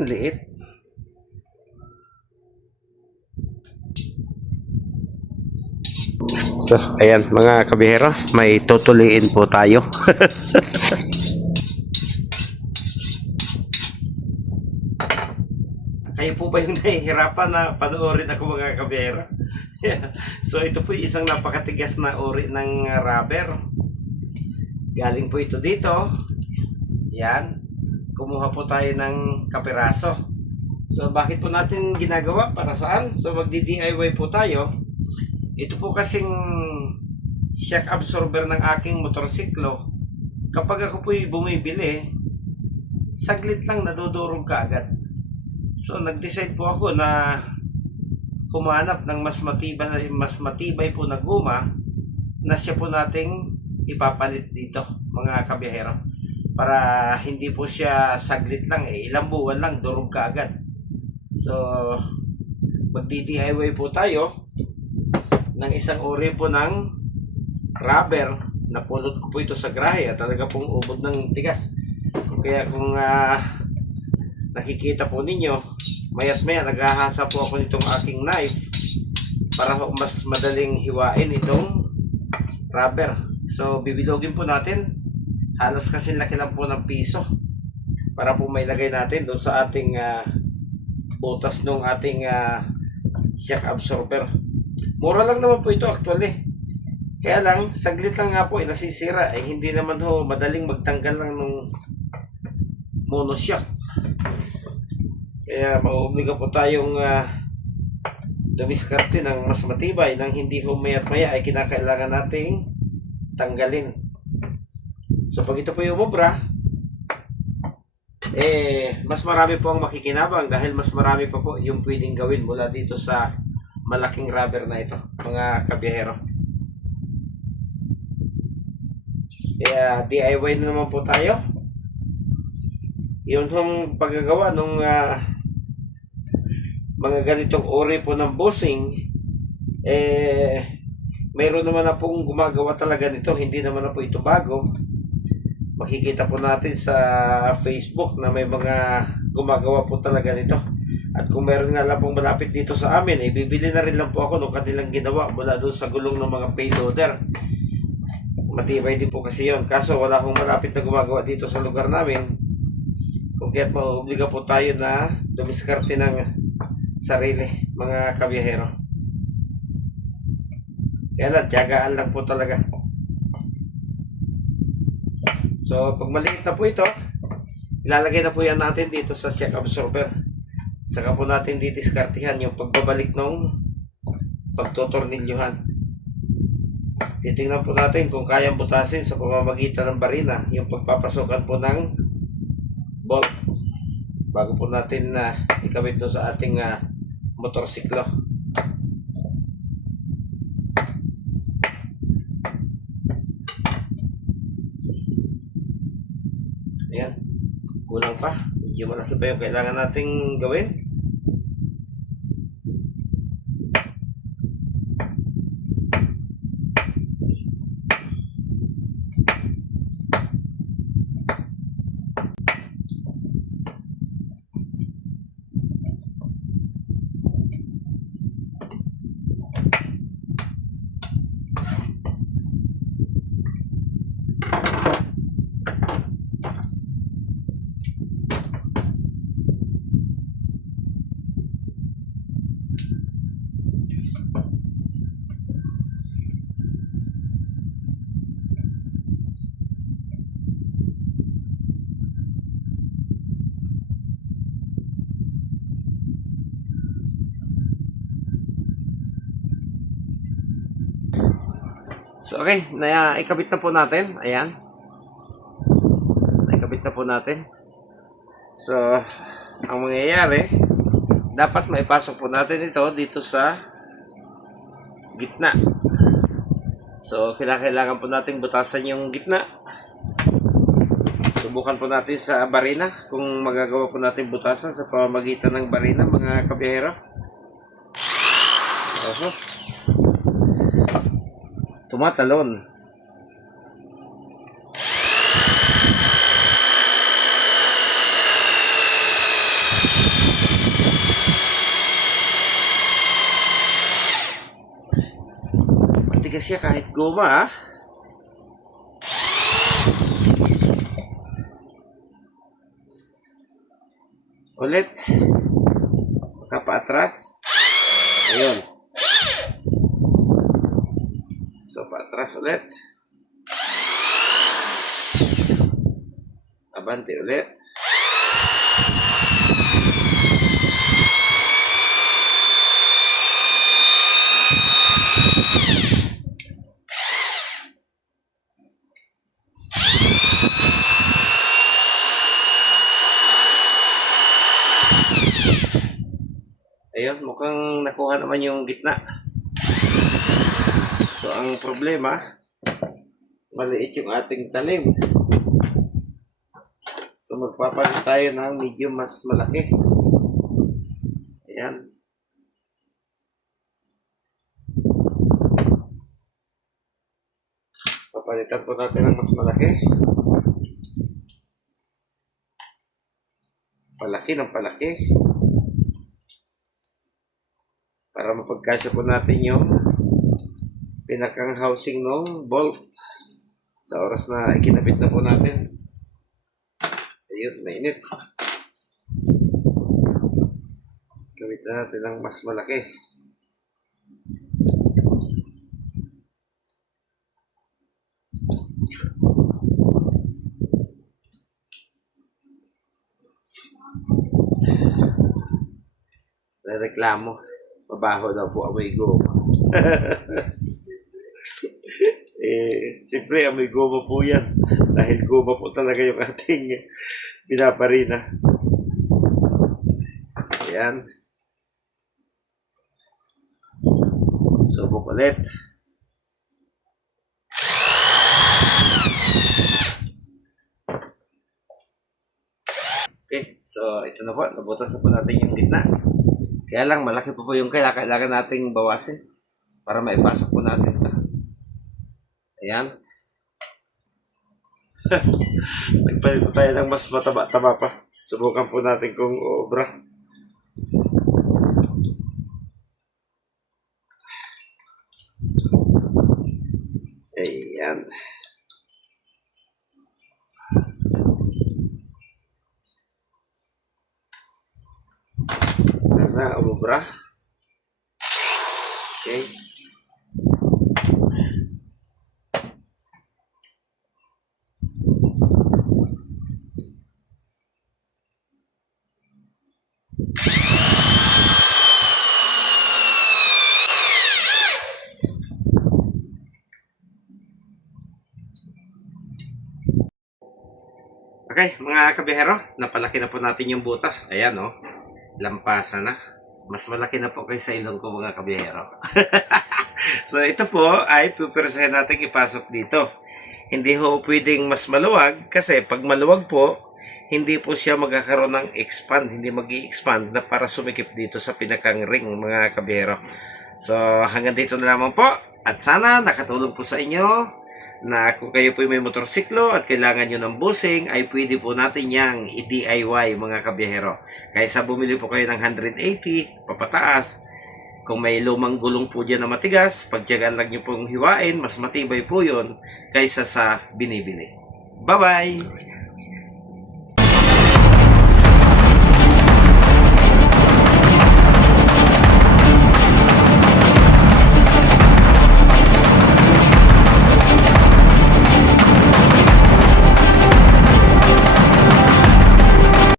Ang liit. So, ayan mga kabihero, may tutuliin po tayo. Kayo po ba yung nahihirapan na panoorin ako mga kabihero? So, ito po isang napakatigas na uri ng rubber. Galing po ito dito. Yan. Kumuha po tayo ng kapiraso. So, bakit po natin ginagawa? Para saan? So, magdi-DIY po tayo. Ito po kasing shock absorber ng aking motorsiklo. Kapag ako po'y bumibili, saglit lang nadudurog ka agad. So nag-decide po ako na humanap ng mas matibay po na guma na siya po nating ipapalit dito mga kabiyahero. Para hindi po siya saglit lang, ilang buwan lang durog ka agad. So magdi-DIY po tayo ng isang uri po ng rubber. Napulot ko po ito sa garahe at talaga pong ubod ng tigas. Kaya kung nakikita po ninyo, mayat maya naghahasa po ako nitong aking knife para mas madaling hiwain itong rubber. So bibilogin po natin, halos kasi laki lang po ng piso para po may lagay natin doon sa ating butas ng ating shock absorber. Mura lang naman po ito actually. Kaya lang, saglit lang nga po, nasisira. Hindi naman ho madaling magtanggal lang ng monoshock. Kaya mauobliga po tayong dumiskarte ng mas matibay nang hindi ho mayat maya ay kinakailangan nating tanggalin. So pag ito po yung umubra, mas marami po ang makikinabang dahil mas marami pa po yung pwedeng gawin mula dito sa malaking rubber na ito, mga kabiyahero. Kaya DIY na naman po tayo. Yun yung paggagawa ng mga ganitong uri po ng bushing, mayroon naman na pong gumagawa talaga nito. Hindi naman na po ito bago. Makikita po natin sa Facebook na may mga gumagawa po talaga nito. At kung meron nga lang pong malapit dito sa amin, bibili na rin lang po ako ng kanilang ginawa mula doon sa gulong ng mga payloader. Matibay din po kasi yun. Kaso wala akong malapit na gumagawa dito sa lugar namin. Kung kaya't mauobliga po tayo na dumiskarte ng sarili, mga kabiyahero. Kaya lang, tiyagaan lang po talaga. So, pag maliit na po ito, ilalagay na po yan natin dito sa shock absorber. Saka po natin didiskartihan yung pagbabalik ng pagtotornilyuhan. Titingnan po natin kung kayang butasin sa pamamagitan ng barina yung pagpapasokan po ng bolt bago po natin ikabit doon sa ating motorsiklo. Ayan, kulang pa, medyo malaki pa yung kailangan nating gawin. So okay, ikabit na po natin. Ayan. Ikabit na po natin. So, ang mangyayari, dapat maipasok po natin ito dito sa gitna. So, kailangan po natin butasan yung gitna. Subukan po natin sa barina kung magagawa po natin butasan sa pamamagitan ng barina, mga kabiyahero. Tumatalon. siya kahit guma, ah. Ulit. Paatras. Ayun. So, paatras ulit. Abante ulit. Ayun, mukhang nakuha naman yung gitna. So, ang problema, maliit yung ating talim. So, magpapalit tayo ng medyo mas malaki. Ayan. Papalitan po natin ng mas malaki. Palaki ng palaki. Para mapagkasya po natin yung pinakang housing ng bolt sa oras na ikinabit na po natin. Ayun, mainit. Gawin na natin ng mas malaki. Reklamo. Mabaho daw po amoy goma. Siyempre amoy goma po yan. Dahil goma po talaga yung ating pinaparina. Ayan. Subok ulit. Okay, so ito na po. Nabutas na po natin yung gitna. Kaya lang, malaki po yung kailangan nating bawasin para maipasok po natin. Ayan. Nagpalit po tayo ng mas mataba-taba pa. Subukan po natin kung obra. Ayan. Sana umubra. Okay. Okay, mga kabihero, napalaki na po natin yung butas. Ayan, oh. Lampasan na. Mas malaki na po kayo sa ilong ko, mga kabihero. So, ito po ay pupersahin natin ipasok dito. Hindi ho pwedeng mas maluwag kasi pag maluwag po, hindi po siya magkakaroon ng expand. Hindi mag-i-expand na para sumikip dito sa pinakang ring, mga kabihero. So, hanggang dito na lamang po. At sana nakatulong po sa inyo na kung kayo po may motorsiklo at kailangan nyo ng busing, ay pwede po natin yang i-DIY, mga kabiyahero. Kaysa bumili po kayo ng 180, papataas. Kung may lumang gulong po dyan na matigas, pagtiyagaan lang nyo pong hiwain, mas matibay po yun kaysa sa binibili. Bye-bye!